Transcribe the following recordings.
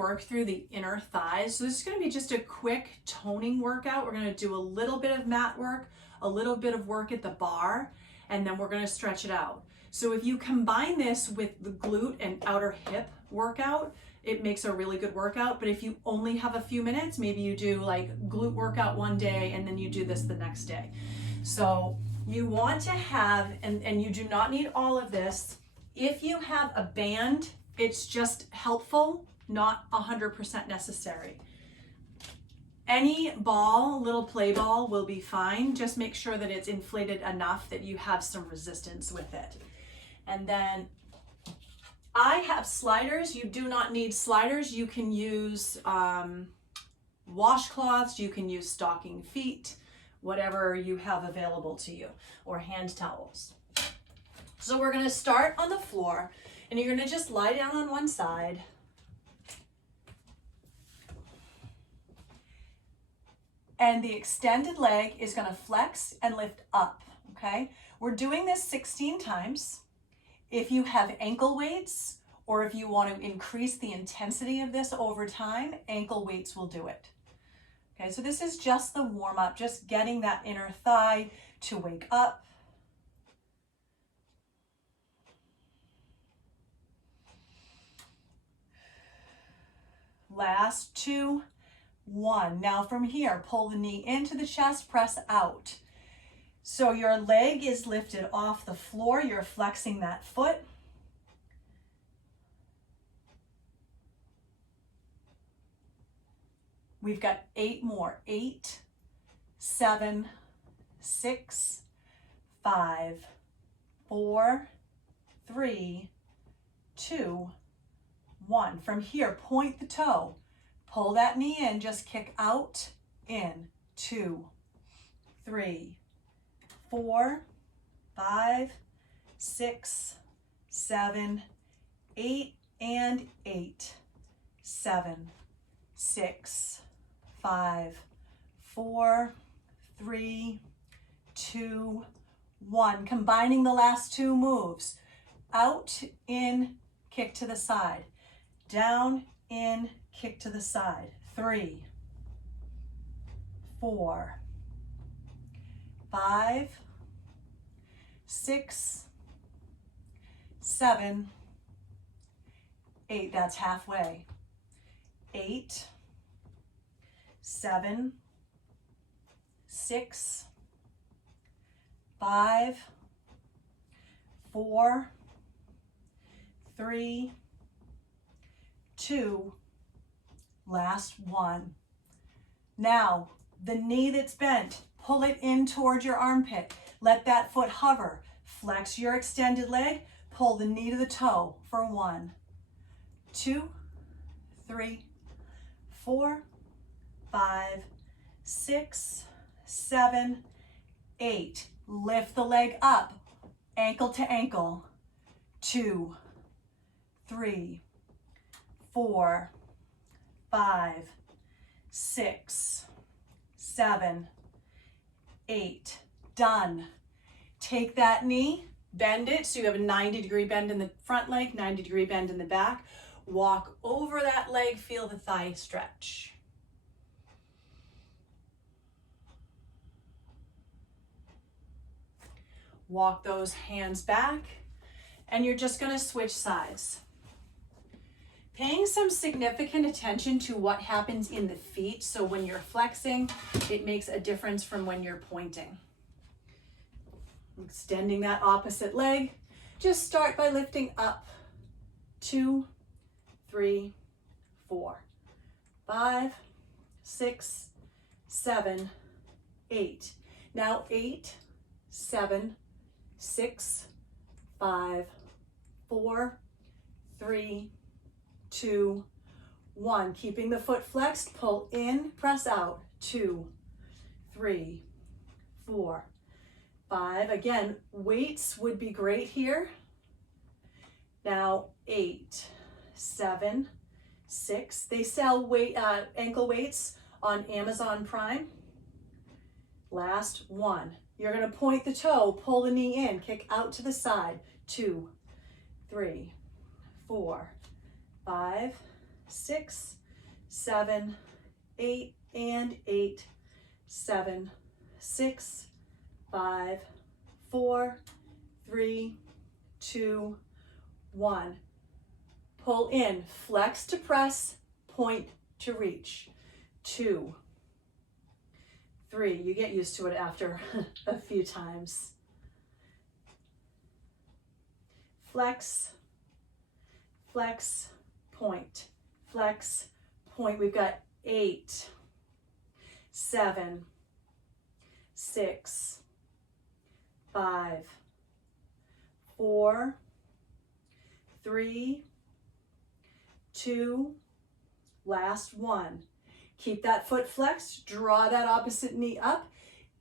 work through the inner thighs. So this is going to be just a quick toning workout. We're going to do a little bit of mat work, a little bit of work at the bar, and then we're going to stretch it out. So if you combine this with the glute and outer hip workout, it makes a really good workout. But if you only have a few minutes, maybe you do like glute workout one day and then you do this the next day. So you want to have, and you do not need all of this. If you have a band, it's just helpful, not 100% necessary. Any ball, little play ball will be fine. Just make sure that it's inflated enough that you have some resistance with it. And then I have sliders. You do not need sliders. You can use washcloths, you can use stocking feet, whatever you have available to you, or hand towels. So we're going to start on the floor, and you're going to just lie down on one side. And the extended leg is going to flex and lift up, okay? We're doing this 16 times. If you have ankle weights, or if you want to increase the intensity of this over time, ankle weights will do it. Okay, so this is just the warm up, just getting that inner thigh to wake up. Last 2, 1. Now from here, pull the knee into the chest, press out. So your leg is lifted off the floor, you're flexing that foot. We've got 8 more. 8, 7, 6, 5, 4, 3, 2, 1. From here, point the toe. Pull that knee in, just kick out, in. 2, 3, 4, 5, 6, 7, 8, and 8, 7, 6, 5, 4, 3, 2, 1. Combining the last 2 moves. Out, in, kick to the side. Down, in, kick to the side. 3, 4, 5, 6, 7, 8. That's halfway. 8, 7, 6, 5, 4, 3, 2, last 1. Now, the knee that's bent, pull it in towards your armpit. Let that foot hover. Flex your extended leg, pull the knee to the toe for 1, 2, 3, 4, 5, 6, 7, 8. Lift the leg up, ankle to ankle. 2, 3, 4, 5, 6, 7, 8. Done. Take that knee, bend it so you have a 90-degree bend in the front leg, 90-degree bend in the back. Walk over that leg, feel the thigh stretch. Walk those hands back, and you're just going to switch sides. Paying some significant attention to what happens in the feet, so when you're flexing, it makes a difference from when you're pointing. Extending that opposite leg, just start by lifting up. 2, 3, 4, 5, 6, 7, 8. Now 8, 7, 6, 5, 4, 3, 2, 1. Keeping the foot flexed, pull in, press out. 2, 3, 4, 5. Again, weights would be great here. Now 8, 7, 6. They sell ankle weights on Amazon Prime. Last 1. You're going to point the toe, pull the knee in, kick out to the side. 2, 3, 4, 5, 6, 7, 8, and 8, 7, 6, 5, 4, 3, 2, 1. Pull in, flex to press, point to reach. 2, 3. You get used to it after a few times. Flex, flex, point, flex, point. We've got 8, 7, 6, 5, 4, 3, 2, last one. Keep that foot flexed, draw that opposite knee up,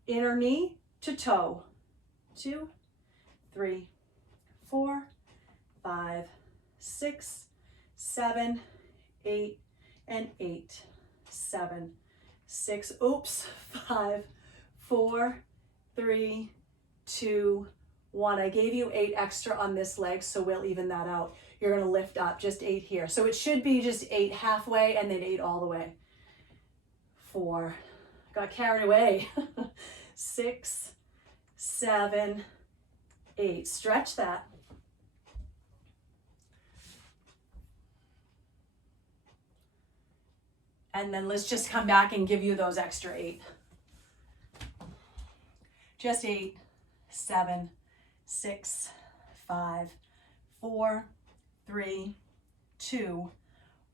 inner knee to toe. 2, 3, 4, 5, 6, 7, 8, and 8, 7, 6, oops, 5, 4, 3, 2, 1. I gave you 8 extra on this leg, so we'll even that out. You're gonna lift up, just 8 here. So it should be just 8 halfway and then 8 all the way. 4, got carried away. 6, 7, 8, stretch that. And then let's just come back and give you those extra 8. Just 8, 7, 6, 5, 4, 3, 2,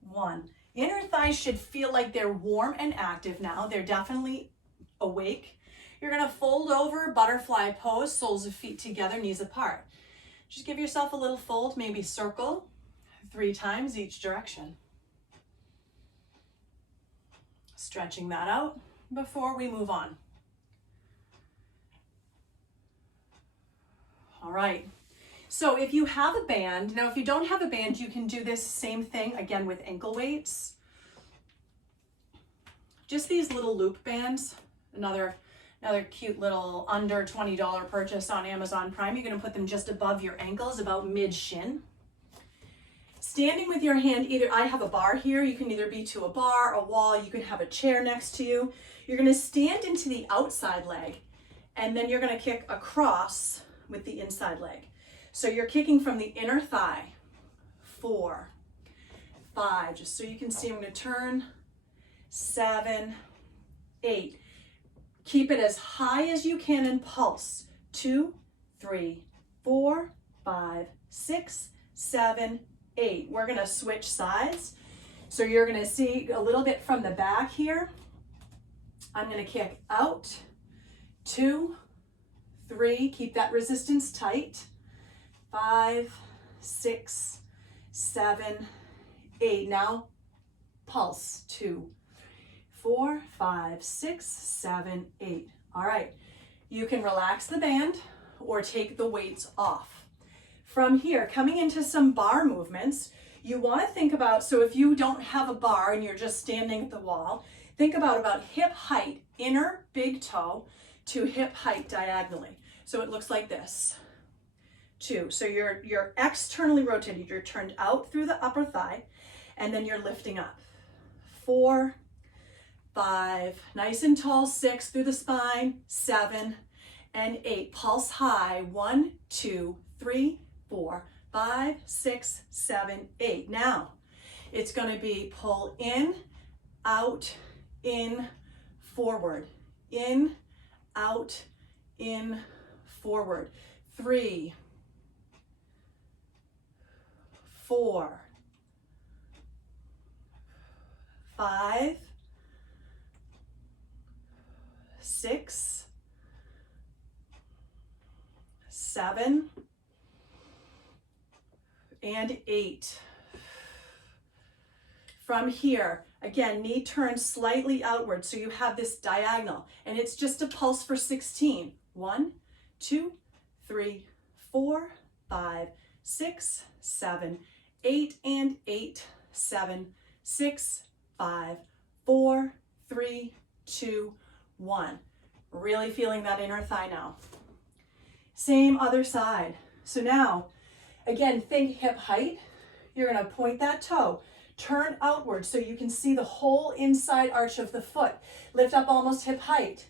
1. Inner thighs should feel like they're warm and active now. They're definitely awake. You're gonna fold over, butterfly pose, soles of feet together, knees apart. Just give yourself a little fold, maybe circle 3 times each direction. Stretching that out before we move on. All right, so if you have a band, now if you don't have a band, you can do this same thing again with ankle weights. Just these little loop bands, another cute little under $20 purchase on Amazon Prime. You're gonna put them just above your ankles, about mid-shin. Standing with your hand, either I have a bar here, you can either be to a bar, a wall, you can have a chair next to you. You're gonna stand into the outside leg, and then you're gonna kick across with the inside leg. So you're kicking from the inner thigh. 4, 5, just so you can see, I'm gonna turn. 7, 8. Keep it as high as you can and pulse. 2, 3, 4, 5, 6, 7, 8. We're gonna switch sides. So you're gonna see a little bit from the back here. I'm gonna kick out. 2, 3, keep that resistance tight. 5, 6, 7, 8. Now pulse. 2, 4, 5, 6, 7, 8. All right, you can relax the band or take the weights off. From here, coming into some bar movements, you want to think about, so if you don't have a bar and you're just standing at the wall, think about hip height, inner big toe to hip height diagonally. So it looks like this. 2, so you're externally rotated, you're turned out through the upper thigh, and then you're lifting up. 4, 5, nice and tall, 6 through the spine, 7, and 8. Pulse high, 1, 2, 3, 4, 5, 6, 7, 8. Now, it's gonna be pull in, out, in, forward. In, out, in, forward. 3, 4, 5, 6, 7, and 8. From here, again, knee turns slightly outward, so you have this diagonal, and it's just a pulse for 16. 1, 2, 3, 4, 5, 6, 7, 8, and 8, 7, 6, 5, 4, 3, 2, 1. Really feeling that inner thigh now. Same other side. So now, again, think hip height. You're gonna point that toe Turn outward so you can see the whole inside arch of the foot. Lift up almost hip height.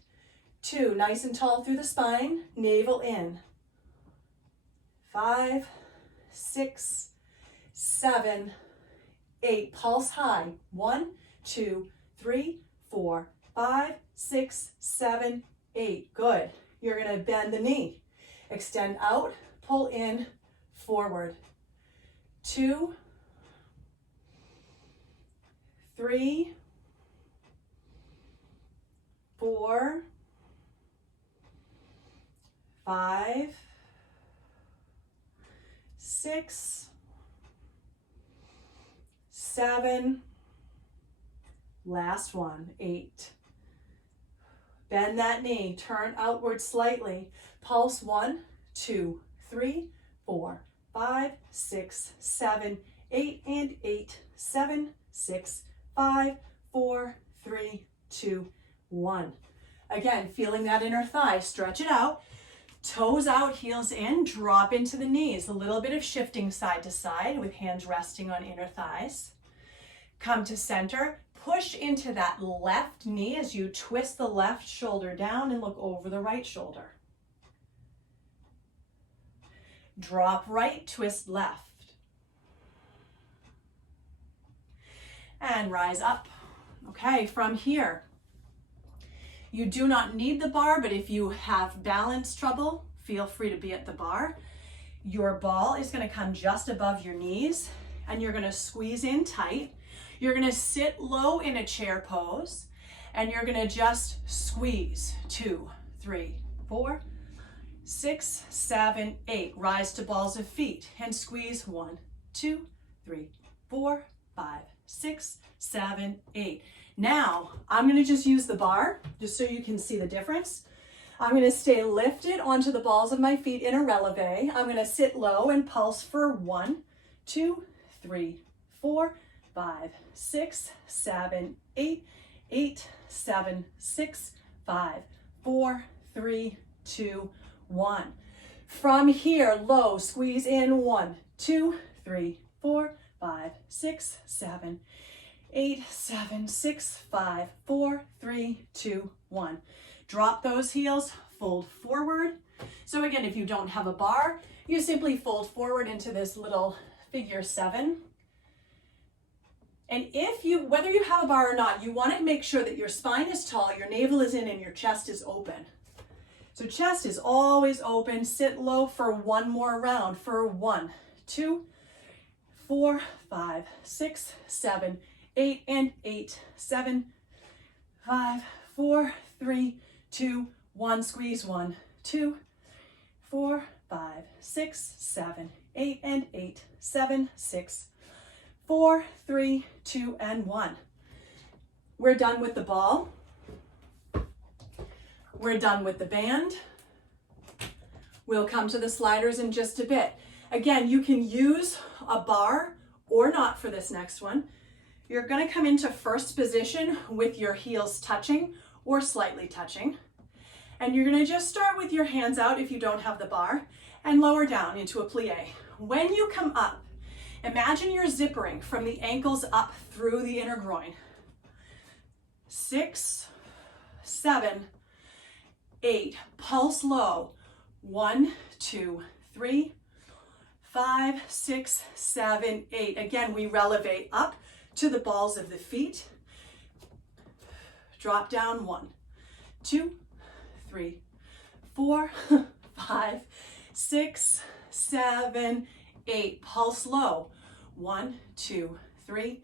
2, nice and tall through the spine, navel in. 5, 6, 7, 8, pulse high. 1, 2, 3, 4, 5, 6, 7, 8. Good. You're going to bend the knee. Extend out, pull in, forward. 2, 3, 4, 5, 6, 7, last one, 8. Bend that knee, turn outward slightly. Pulse 1, 2, 3, 4, 5, 6, 7, 8, and 8, 7, 6, 5, 4, 3, 2, 1. Again, feeling that inner thigh, stretch it out. Toes out, heels in, drop into the knees. A little bit of shifting side to side with hands resting on inner thighs. Come to center, push into that left knee as you twist the left shoulder down and look over the right shoulder. Drop right, twist left. And rise up. Okay, from here, you do not need the bar, but if you have balance trouble, feel free to be at the bar. Your ball is going to come just above your knees, and you're going to squeeze in tight. You're going to sit low in a chair pose, and you're going to just squeeze. 2, 3, 4, 6, 7, 8. Rise to balls of feet and squeeze. 1, 2, 3, 4, 5, 6, 7, 8. Now, I'm going to just use the bar, just so you can see the difference. I'm going to stay lifted onto the balls of my feet in a releve. I'm going to sit low and pulse for 1, 2, 3, 4, 5, 6, 7, 8, 8, 7, 6, 5, 4, 3, 2, 1. From here, low, squeeze in. 1, 2, 3, 4, 5, 6, 7, 8, 7, 6, 5, 4, 3, 2, 1. Drop those heels, fold forward. So again, if you don't have a bar, you simply fold forward into this little figure 7. And whether you have a bar or not, you want to make sure that your spine is tall, your navel is in, and your chest is open. So chest is always open. Sit low for one more round for 1, 2, 4, 5, 6, 7, 8, and 8, 7, 5, 4, 3, 2, 1. Squeeze. 1, 2, 4, 5, 6, 7, 8, and 8, 7, 6, 4, 3, 2, and 1. We're done with the ball. We're done with the band. We'll come to the sliders in just a bit. Again, you can use a bar or not for this next one. You're going to come into first position with your heels touching or slightly touching. And you're going to just start with your hands out if you don't have the bar and lower down into a plie. When you come up, imagine you're zippering from the ankles up through the inner groin. 6, 7, 8. Pulse low. 1, 2, 3, 5, 6, 7, 8. Again, we releve up to the balls of the feet. Drop down. 1, 2, 3, 4, 5, 6, 7, 8. Pulse low. 1, 2, 3,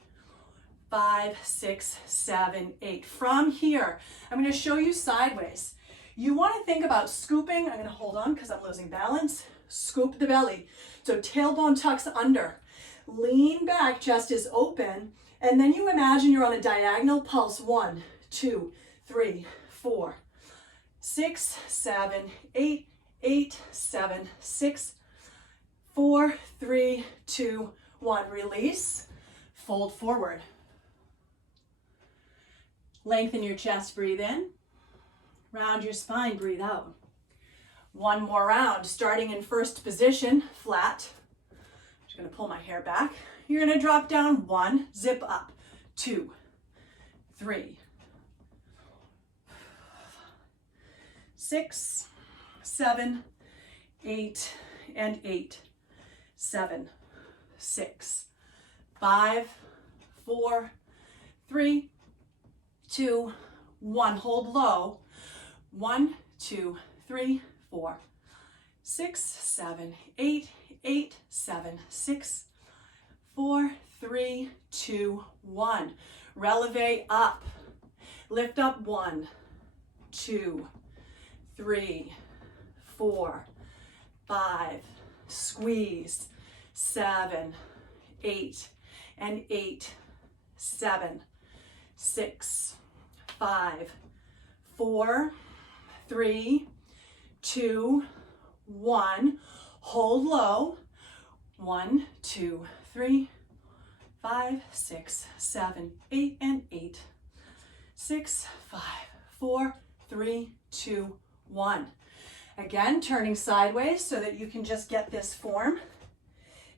5, 6, 7, 8. From here, I'm going to show you sideways. You want to think about scooping. I'm going to hold on because I'm losing balance. Scoop the belly. So tailbone tucks under. Lean back, chest is open. And then you imagine you're on a diagonal pulse. 1, 2, 3, 4, 6, 7, 8, 8, 7, 6, 4, 3, 2, 1. Release. Fold forward. Lengthen your chest, breathe in. Round your spine, breathe out. One more round, starting in first position, flat. I'm just going to pull my hair back. you're gonna drop down 1, zip up, 2, 3, 6, 7, 8, and 8, 7, 6, 5, 4, 3, 2, 1. Hold low. 1, 2, 3, 4, 6, 7, 8, 8, 7, 6, 4, 3, 2, 1. Releve up. Lift up 1, 2, 3, 4, 5. Squeeze. 7, 8, and 8, 7, 6, 5, 4, 3, 2, 1. Hold low. 1, 2, 3, 5, 6, 7, 8, and 8, 6, 5, 4, 3, 2, 1. Again, turning sideways so that you can just get this form.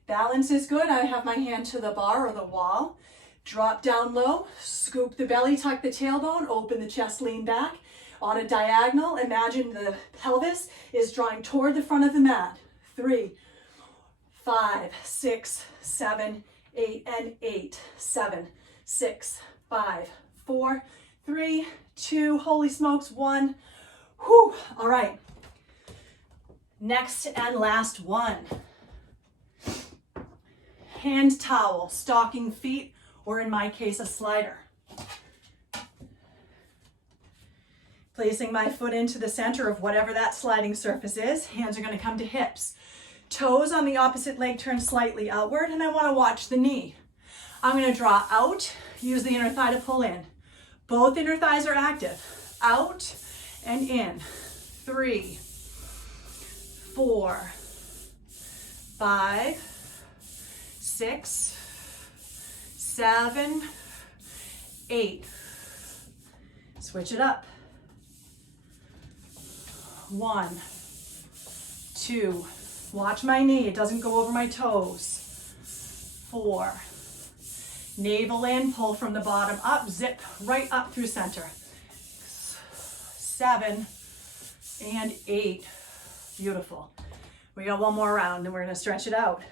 Balance is good. I have my hand to the bar or the wall. Drop down low, scoop the belly, tuck the tailbone, open the chest, lean back. On a diagonal, imagine the pelvis is drawing toward the front of the mat. 3, 5, 6, 7, 8, and 8, 7, 6, 5, 4, 3, 2, holy smokes, 1. Whew. All right. Next and last one. Hand towel, stocking feet, or in my case, a slider. Placing my foot into the center of whatever that sliding surface is. Hands are going to come to hips. Toes on the opposite leg turn slightly outward, and I want to watch the knee. I'm going to draw out, use the inner thigh to pull in. Both inner thighs are active. Out and in. 3, 4, 5, 6, 7, 8. Switch it up. 1, 2. Watch my knee. It doesn't go over my toes. 4. Navel in, pull from the bottom up, zip right up through center. 7 and 8. Beautiful. We got one more round, and we're going to stretch it out.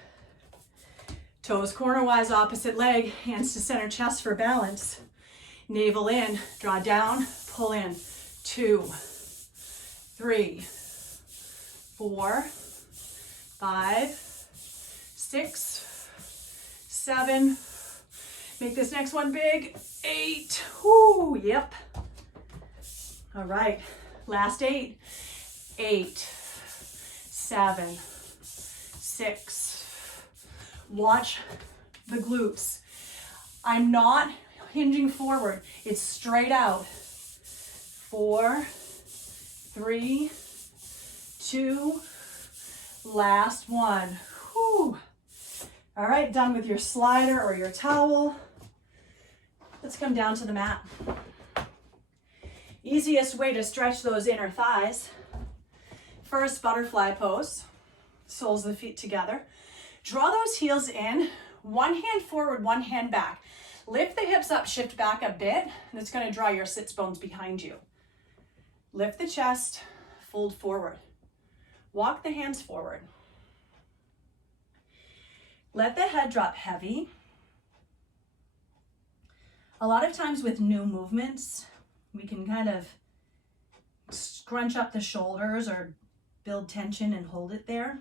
Toes cornerwise, opposite leg, hands to center chest for balance. Navel in, draw down, pull in. 2, 3, 4, 5, 6, 7. Make this next one big. 8. Whoo, yep. All right, last 8. 8, 7, 6. Watch the glutes. I'm not hinging forward. It's straight out. 4, 3, 2, last one. Whew. All right, done with your slider or your towel. Let's come down to the mat. Easiest way to stretch those inner thighs. First, butterfly pose. Soles of the feet together. Draw those heels in. One hand forward, one hand back. Lift the hips up, shift back a bit, and it's going to draw your sits bones behind you. Lift the chest, fold forward. Walk the hands forward. Let the head drop heavy. A lot of times with new movements, we can kind of scrunch up the shoulders or build tension and hold it there.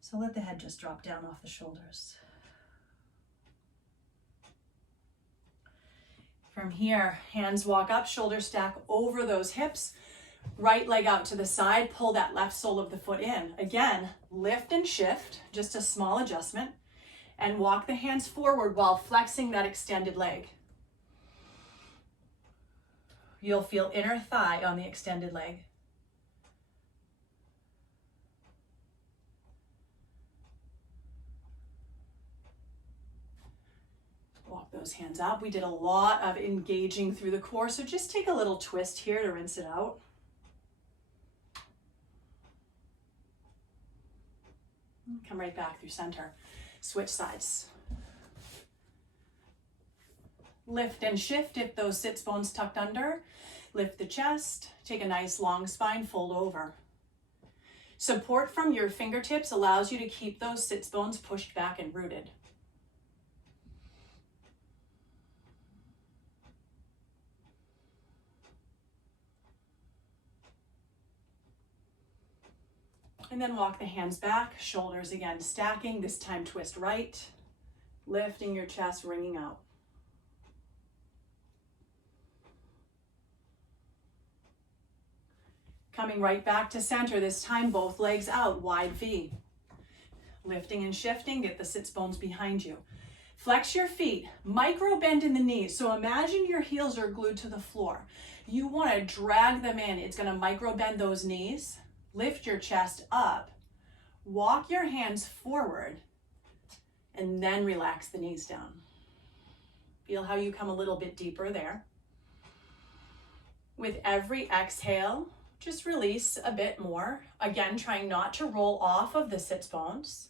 So let the head just drop down off the shoulders. From here, hands walk up, shoulders stack over those hips. Right leg out to the side, pull that left sole of the foot in. Again, lift and shift, just a small adjustment, and walk the hands forward while flexing that extended leg. You'll feel inner thigh on the extended leg. Walk those hands up. We did a lot of engaging through the core, so just take a little twist here to rinse it out. Come right back through center. Switch sides. Lift and shift if those sits bones tucked under. Lift the chest, take a nice long spine, fold over. Support from your fingertips allows you to keep those sits bones pushed back and rooted. And then walk the hands back, shoulders again stacking, this time twist right, lifting your chest, wringing out. Coming right back to center, this time both legs out, wide V. Lifting and shifting, get the sits bones behind you. Flex your feet, micro bend in the knees. So imagine your heels are glued to the floor. You want to drag them in. It's going to micro bend those knees. Lift your chest up, walk your hands forward, and then relax the knees down. Feel how you come a little bit deeper there. With every exhale, just release a bit more. Again, trying not to roll off of the sits bones,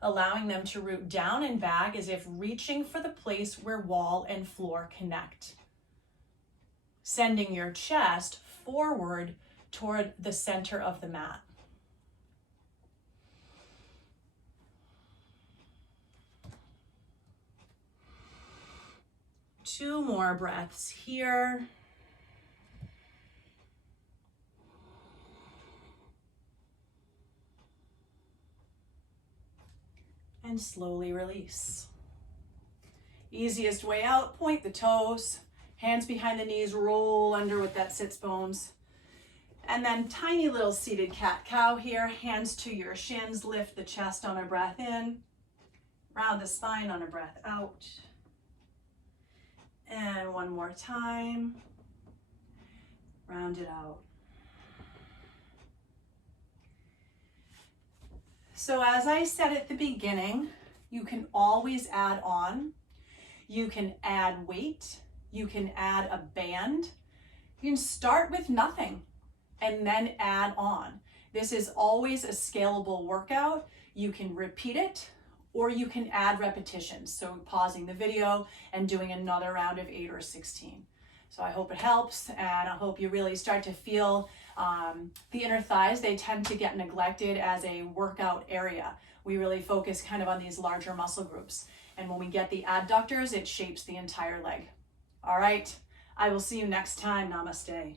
allowing them to root down and back as if reaching for the place where wall and floor connect. Sending your chest forward toward the center of the mat. Two more breaths here. And slowly release. Easiest way out, point the toes, hands behind the knees, roll under with that sits bones. And then tiny little seated cat-cow here, hands to your shins, lift the chest on a breath in, round the spine on a breath out. And one more time, round it out. So as I said at the beginning, you can always add on. You can add weight, you can add a band. You can start with nothing and then add on. This is always a scalable workout. You can repeat it or you can add repetitions. So pausing the video and doing another round of 8 or 16. So I hope it helps, and I hope you really start to feel the inner thighs. They tend to get neglected as a workout area. We really focus kind of on these larger muscle groups. And when we get the adductors, it shapes the entire leg. All right, I will see you next time. Namaste.